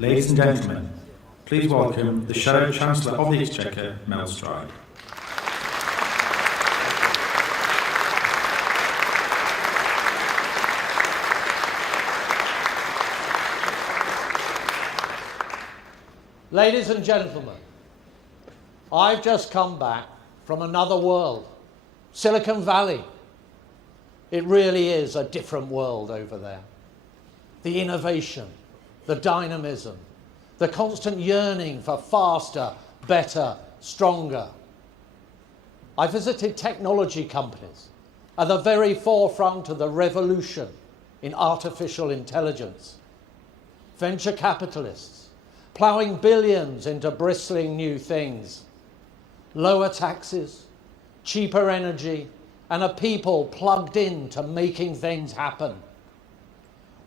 Ladies and gentlemen, please welcome the Shadow Chancellor of the Exchequer, Mel Stride. Ladies and gentlemen, I've just come back from another world, Silicon Valley. It really is a different world over there. The innovation, the dynamism, the constant yearning for faster, better, stronger. I visited technology companies at the very forefront of the revolution in artificial intelligence. Venture capitalists ploughing billions into bristling new things. Lower taxes, cheaper energy, and a people plugged in to making things happen.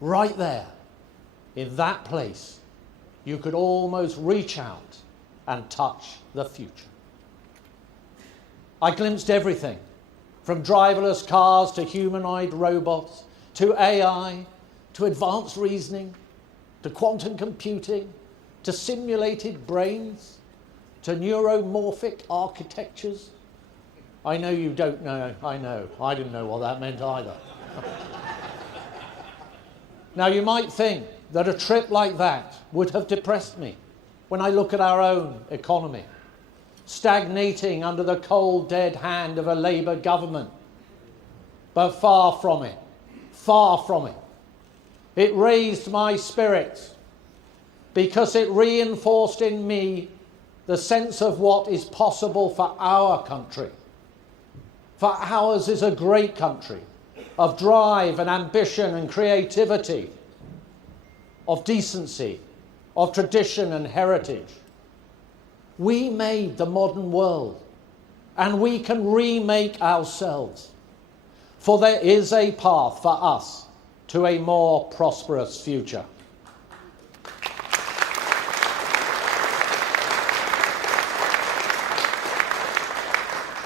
Right there, in that place, you could almost reach out and touch the future. I glimpsed everything, from driverless cars to humanoid robots, to AI, to advanced reasoning, to quantum computing, to simulated brains, to neuromorphic architectures. I know you don't know, I know. I didn't know what that meant either. Now, you might think that a trip like that would have depressed me when I look at our own economy, stagnating under the cold, dead hand of a Labour government. But far from it, far from it. It raised my spirits because it reinforced in me the sense of what is possible for our country. For ours is a great country of drive and ambition and creativity, of decency, of tradition and heritage. We made the modern world, and we can remake ourselves. For there is a path for us to a more prosperous future.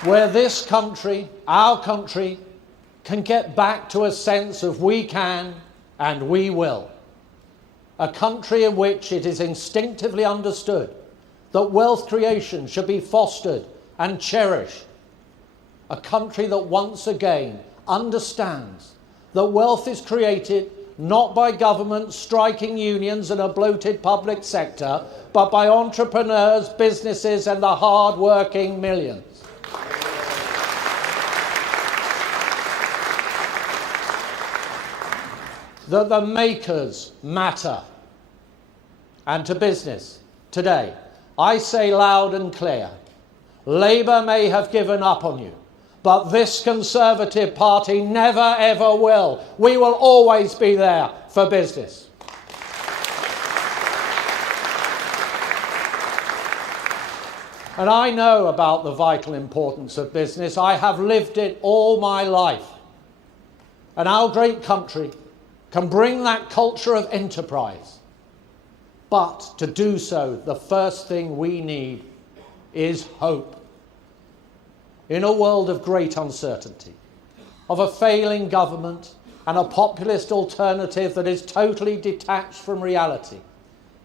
Where this country, our country, can get back to a sense of we can and we will. A country in which it is instinctively understood that wealth creation should be fostered and cherished. A country that once again understands that wealth is created not by governments, striking unions and a bloated public sector, but by entrepreneurs, businesses and the hard-working millions. That the makers matter. And to business today, I say loud and clear, Labour may have given up on you, but this Conservative Party never ever will. We will always be there for business. And I know about the vital importance of business. I have lived it all my life. And our great country can bring that culture of enterprise. But to do so, the first thing we need is hope. In a world of great uncertainty, of a failing government and a populist alternative that is totally detached from reality,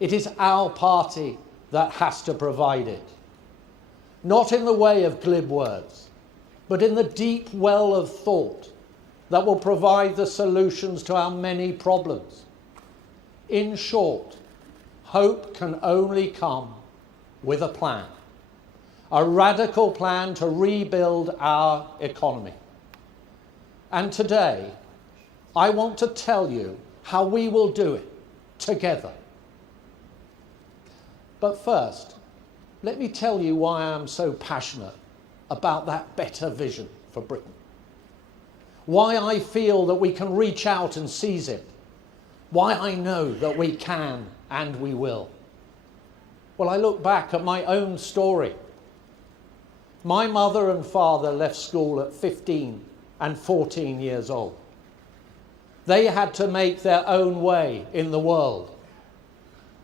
it is our party that has to provide it. Not in the way of glib words, but in the deep well of thought that will provide the solutions to our many problems. In short, hope can only come with a plan. A radical plan to rebuild our economy. And today, I want to tell you how we will do it together. But first, let me tell you why I am so passionate about that better vision for Britain. Why I feel that we can reach out and seize it. Why I know that we can and we will. Well, I look back at my own story. My mother and father left school at 15 and 14 years old. They had to make their own way in the world.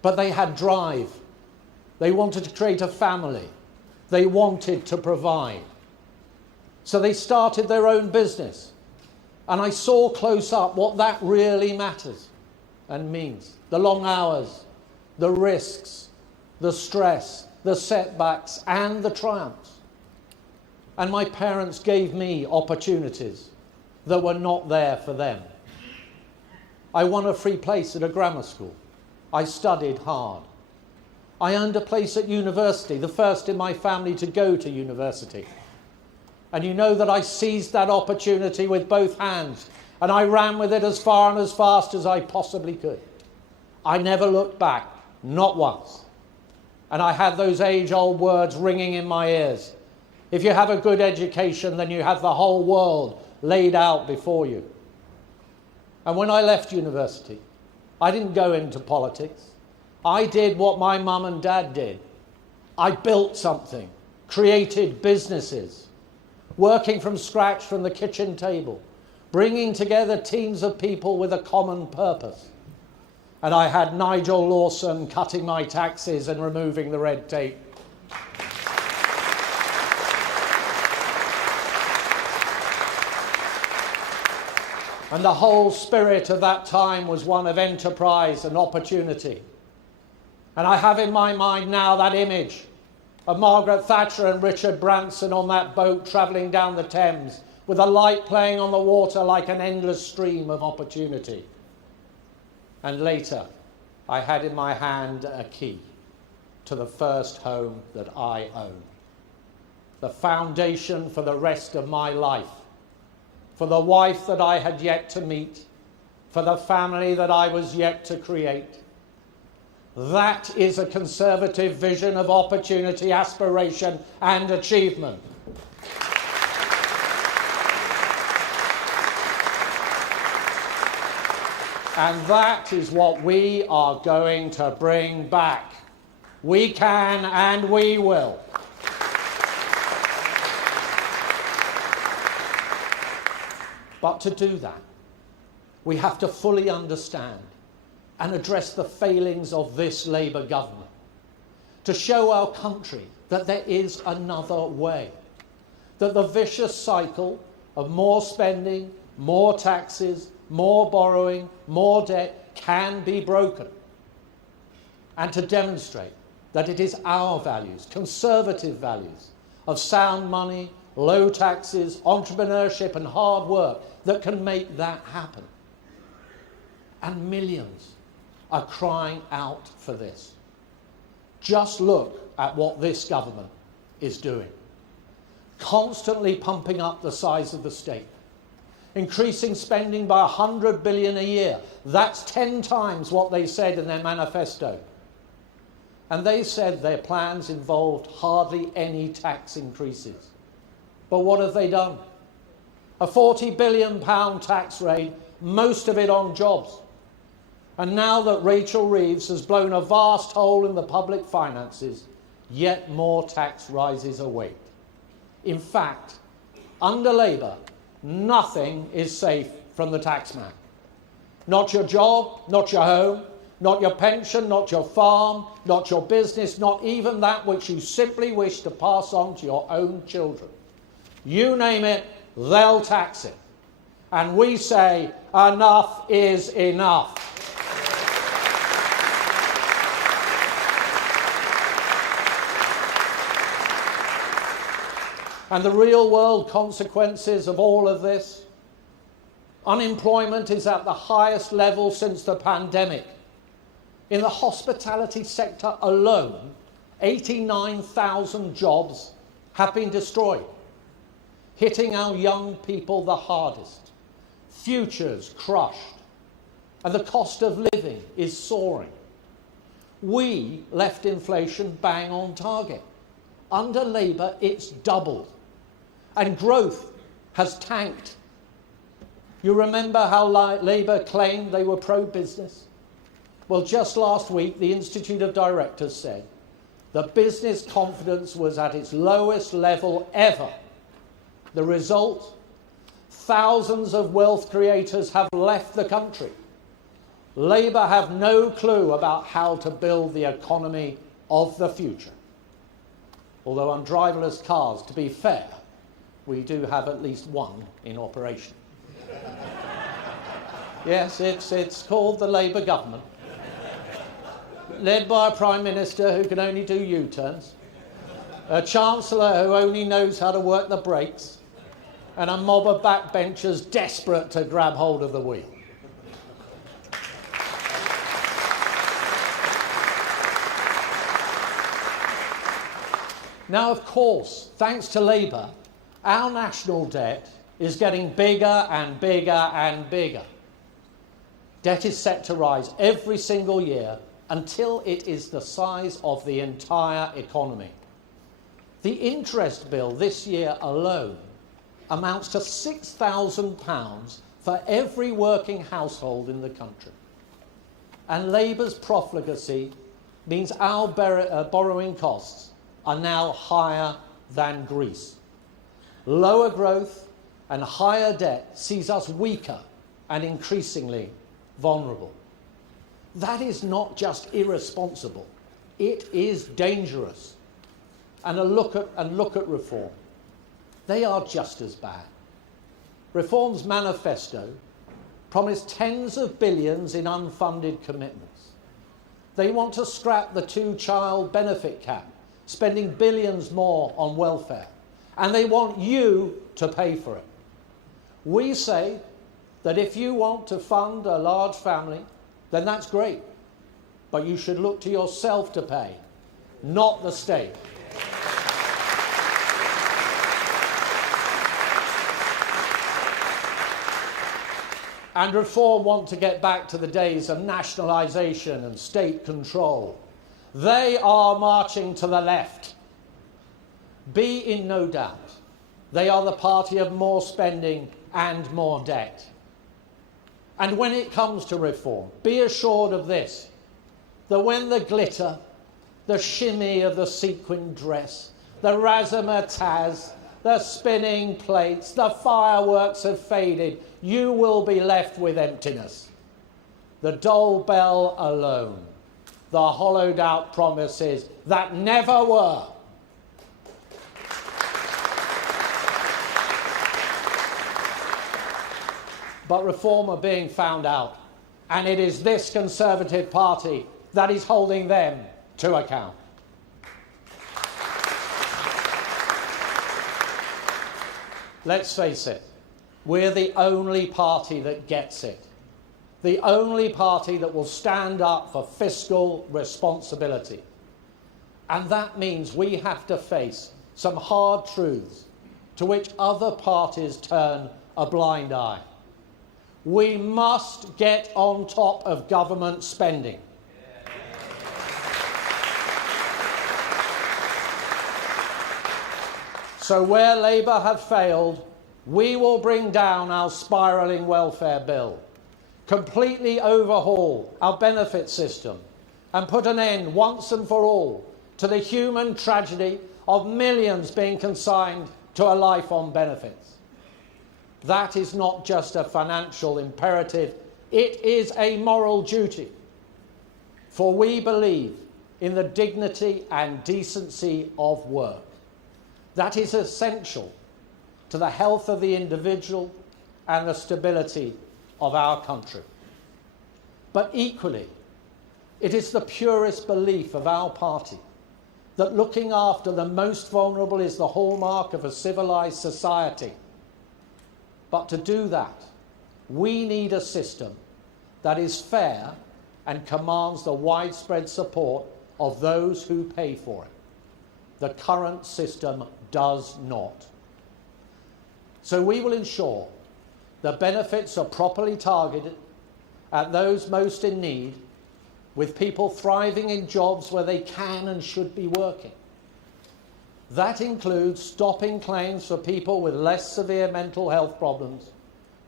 But they had drive. They wanted to create a family. They wanted to provide. So they started their own business. And I saw close up what that really matters and means. The long hours, the risks, the stress, the setbacks, and the triumphs. And my parents gave me opportunities that were not there for them. I won a free place at a grammar school. I studied hard. I earned a place at university, the first in my family to go to university. And you know that I seized that opportunity with both hands, and I ran with it as far and as fast as I possibly could. I never looked back, not once. And I had those age-old words ringing in my ears. If you have a good education, then you have the whole world laid out before you. And when I left university, I didn't go into politics. I did what my mum and dad did. I built something, created businesses, working from scratch from the kitchen table, bringing together teams of people with a common purpose. And I had Nigel Lawson cutting my taxes and removing the red tape. And the whole spirit of that time was one of enterprise and opportunity. And I have in my mind now that image of Margaret Thatcher and Richard Branson on that boat travelling down the Thames with a light playing on the water like an endless stream of opportunity. And later, I had in my hand a key to the first home that I own. The foundation for the rest of my life, for the wife that I had yet to meet, for the family that I was yet to create. That is a Conservative vision of opportunity, aspiration, and achievement. And that is what we are going to bring back. We can and we will. But to do that, we have to fully understand and address the failings of this Labour government, to show our country that there is another way, that the vicious cycle of more spending, more taxes, more borrowing, more debt can be broken, and to demonstrate that it is our values, Conservative values, of sound money, low taxes, entrepreneurship and hard work that can make that happen. And millions are crying out for this. Just look at what this government is doing. Constantly pumping up the size of the state. Increasing spending by 100 billion a year. That's 10 times what they said in their manifesto. And they said their plans involved hardly any tax increases. But what have they done? A £40 billion tax rate, most of it on jobs. And now that Rachel Reeves has blown a vast hole in the public finances, yet more tax rises await. In fact, under Labour, nothing is safe from the taxman. Not your job, not your home, not your pension, not your farm, not your business, not even that which you simply wish to pass on to your own children. You name it, they'll tax it. And we say, enough is enough. And the real world consequences of all of this: unemployment is at the highest level since the pandemic. In the hospitality sector alone, 89,000 jobs have been destroyed, hitting our young people the hardest. Futures crushed, and the cost of living is soaring. We left inflation bang on target. Under Labour, it's doubled. And growth has tanked. You remember how Labour claimed they were pro-business? Well, just last week, the Institute of Directors said that business confidence was at its lowest level ever. The result? Thousands of wealth creators have left the country. Labour have no clue about how to build the economy of the future. Although on driverless cars, to be fair, we do have at least one in operation. Yes, it's called the Labour government. led by a Prime Minister who can only do U-turns, a Chancellor who only knows how to work the brakes, and a mob of backbenchers desperate to grab hold of the wheel. Now, of course, thanks to Labour, our national debt is getting bigger and bigger and bigger. Debt is set to rise every single year until it is the size of the entire economy. The interest bill this year alone amounts to £6,000 for every working household in the country. And Labour's profligacy means our borrowing costs are now higher than Greece. Lower growth and higher debt sees us weaker and increasingly vulnerable. That is not just irresponsible, it is dangerous. And look at reform. They are just as bad. Reform's manifesto promised tens of billions in unfunded commitments. They want to scrap the two-child benefit cap, spending billions more on welfare, and they want you to pay for it. We say that if you want to fund a large family, then that's great, but you should look to yourself to pay, not the state. And Reform want to get back to the days of nationalisation and state control. They are marching to the left. Be in no doubt, they are the party of more spending and more debt. And when it comes to reform, be assured of this, that when the glitter, the shimmy of the sequin dress, the razzmatazz, the spinning plates, the fireworks have faded, you will be left with emptiness. The dull bell alone, the hollowed out promises that never were. But Reform are being found out, and it is this Conservative Party that is holding them to account. Let's face it, we're the only party that gets it. The only party that will stand up for fiscal responsibility. And that means we have to face some hard truths to which other parties turn a blind eye. We must get on top of government spending. So where Labour have failed, we will bring down our spiralling welfare bill, completely overhaul our benefit system, and put an end once and for all to the human tragedy of millions being consigned to a life on benefits. That is not just a financial imperative, it is a moral duty. For we believe in the dignity and decency of work. That is essential to the health of the individual and the stability of our country. But equally, it is the purest belief of our party that looking after the most vulnerable is the hallmark of a civilised society. But to do that, we need a system that is fair and commands the widespread support of those who pay for it. The current system does not. So we will ensure the benefits are properly targeted at those most in need, with people thriving in jobs where they can and should be working. That includes stopping claims for people with less severe mental health problems,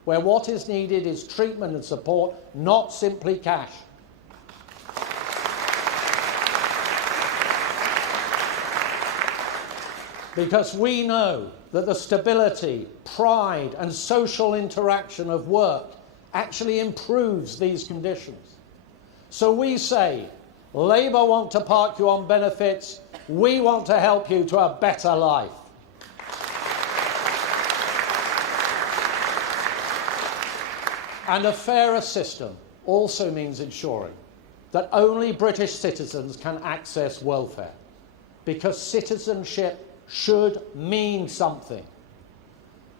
where what is needed is treatment and support, not simply cash. Because we know that the stability, pride, and social interaction of work actually improves these conditions. So we say, Labour want to park you on benefits, we want to help you to a better life. And a fairer system also means ensuring that only British citizens can access welfare, because citizenship should mean something.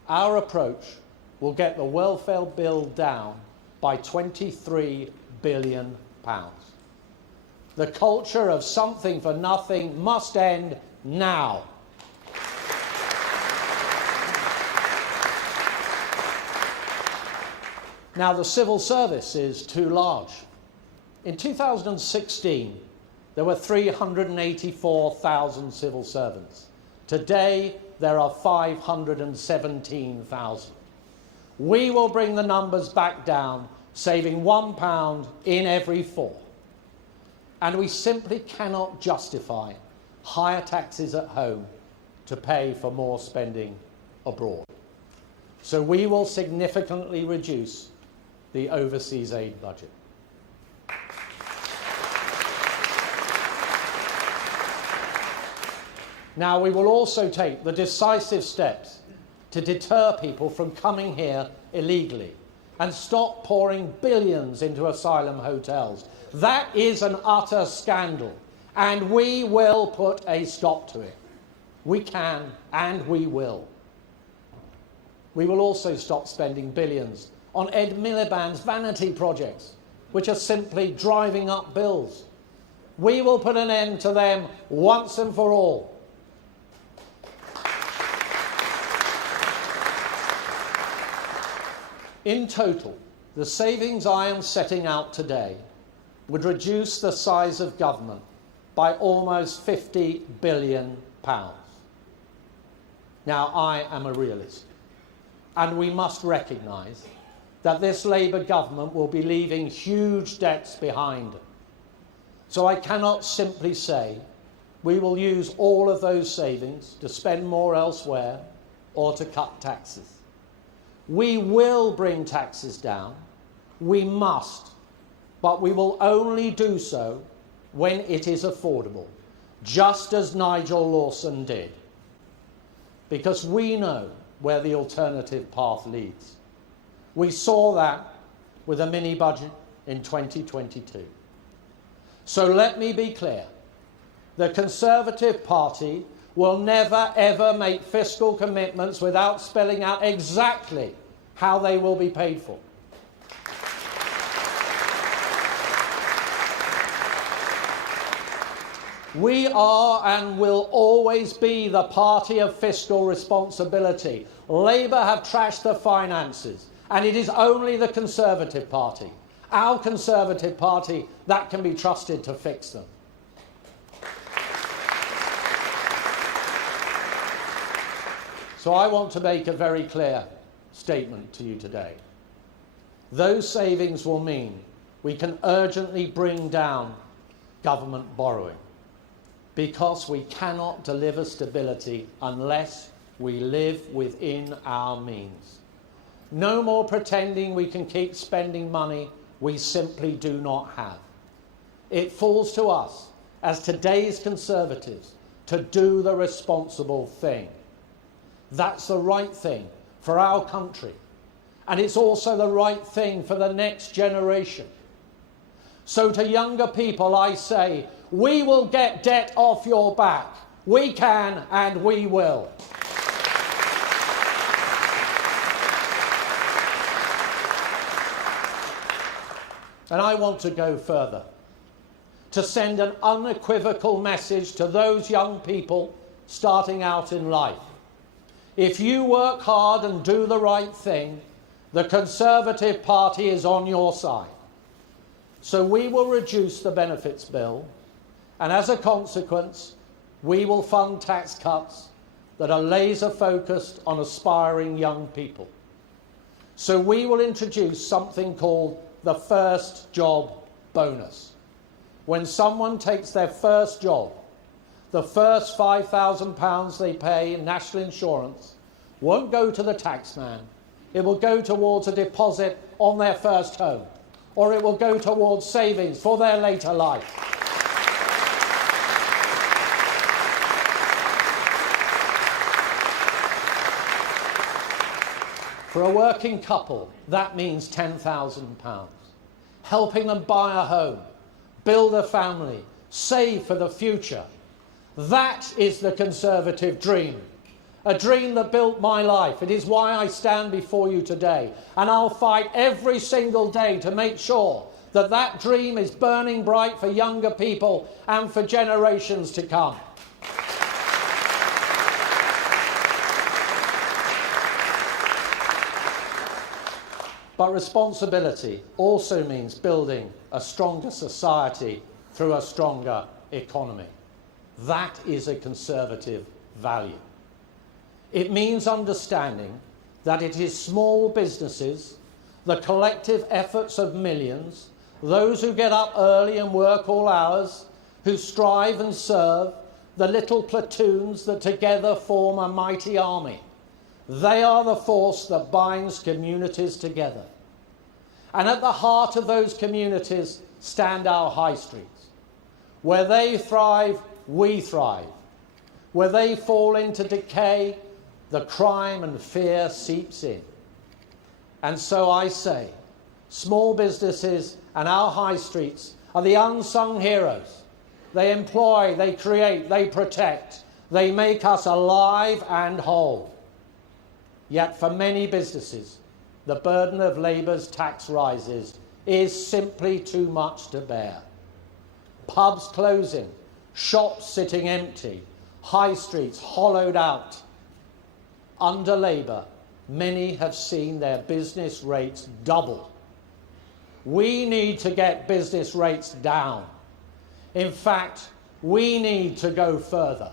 Our approach will get the welfare bill down by £23 billion. The culture of something for nothing must end now. Now, the civil service is too large. In 2016, there were 384,000 civil servants. Today, there are 517,000. We will bring the numbers back down, saving £1 in every 4. And we simply cannot justify higher taxes at home to pay for more spending abroad. So we will significantly reduce the overseas aid budget. Now, we will also take the decisive steps to deter people from coming here illegally and stop pouring billions into asylum hotels. That is an utter scandal, and we will put a stop to it. We can, and we will. We will also stop spending billions on Ed Miliband's vanity projects, which are simply driving up bills. We will put an end to them once and for all. In total, the savings I am setting out today would reduce the size of government by almost £50 billion. Now, I am a realist, and we must recognise that this Labour government will be leaving huge debts behind. So I cannot simply say we will use all of those savings to spend more elsewhere or to cut taxes. We will bring taxes down. We must. But we will only do so when it is affordable, just as Nigel Lawson did. Because we know where the alternative path leads. We saw that with a mini-budget in 2022. So let me be clear. The Conservative Party will never, ever make fiscal commitments without spelling out exactly how they will be paid for. We are and will always be the party of fiscal responsibility. Labour have trashed the finances, and it is only the Conservative Party, our Conservative Party, that can be trusted to fix them. So I want to make a very clear statement to you today. Those savings will mean we can urgently bring down government borrowing, because we cannot deliver stability unless we live within our means. No more pretending we can keep spending money we simply do not have. It falls to us, as today's Conservatives, to do the responsible thing. That's the right thing for our country, and it's also the right thing for the next generation. So to younger people I say, we will get debt off your back. We can and we will. And I want to go further, to send an unequivocal message to those young people starting out in life. If you work hard and do the right thing, the Conservative Party is on your side. So we will reduce the benefits bill, and as a consequence, we will fund tax cuts that are laser-focused on aspiring young people. So we will introduce something called the first job bonus. When someone takes their first job, the first £5,000 they pay in national insurance won't go to the taxman. It will go towards a deposit on their first home, or it will go towards savings for their later life. For a working couple, that means £10,000, helping them buy a home, build a family, save for the future. That is the Conservative dream. A dream that built my life. It is why I stand before you today. And I'll fight every single day to make sure that that dream is burning bright for younger people and for generations to come. But responsibility also means building a stronger society through a stronger economy. That is a Conservative value. It means understanding that it is small businesses, the collective efforts of millions, those who get up early and work all hours, who strive and serve, the little platoons that together form a mighty army. They are the force that binds communities together. And at the heart of those communities stand our high streets. Where they thrive, we thrive. Where they fall into decay, the crime and fear seeps in. And so I say, small businesses and our high streets are the unsung heroes. They employ, they create, they protect. They make us alive and whole. Yet for many businesses, the burden of Labour's tax rises is simply too much to bear. Pubs closing, shops sitting empty, high streets hollowed out. Under Labour, many have seen their business rates double. We need to get business rates down. In fact, we need to go further,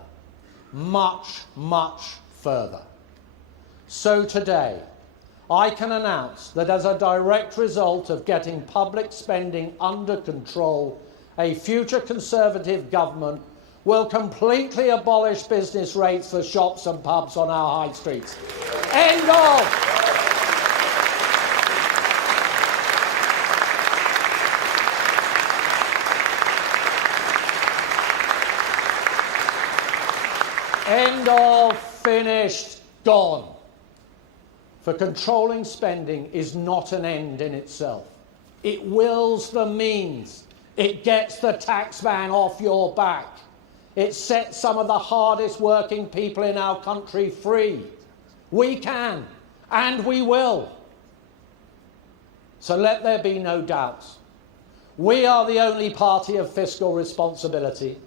much, much further. So today, I can announce that as a direct result of getting public spending under control, a future Conservative government will completely abolish business rates for shops and pubs on our high streets. End of. End of, finished, gone. For controlling spending is not an end in itself. It wills the means. It gets the taxman off your back. It sets some of the hardest working people in our country free. We can, and we will. So let there be no doubts. We are the only party of fiscal responsibility.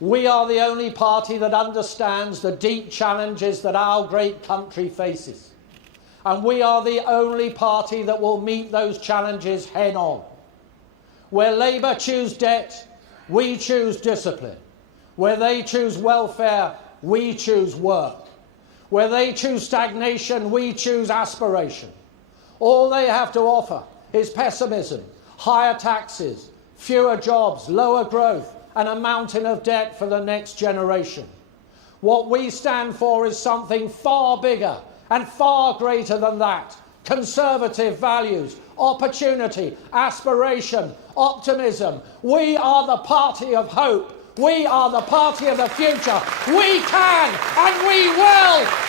We are the only party that understands the deep challenges that our great country faces. And we are the only party that will meet those challenges head on. Where Labour choose debt, we choose discipline. Where they choose welfare, we choose work. Where they choose stagnation, we choose aspiration. All they have to offer is pessimism, higher taxes, fewer jobs, lower growth, and a mountain of debt for the next generation. What we stand for is something far bigger and far greater than that. Conservative values, opportunity, aspiration, optimism. We are the party of hope. We are the party of the future. We can and we will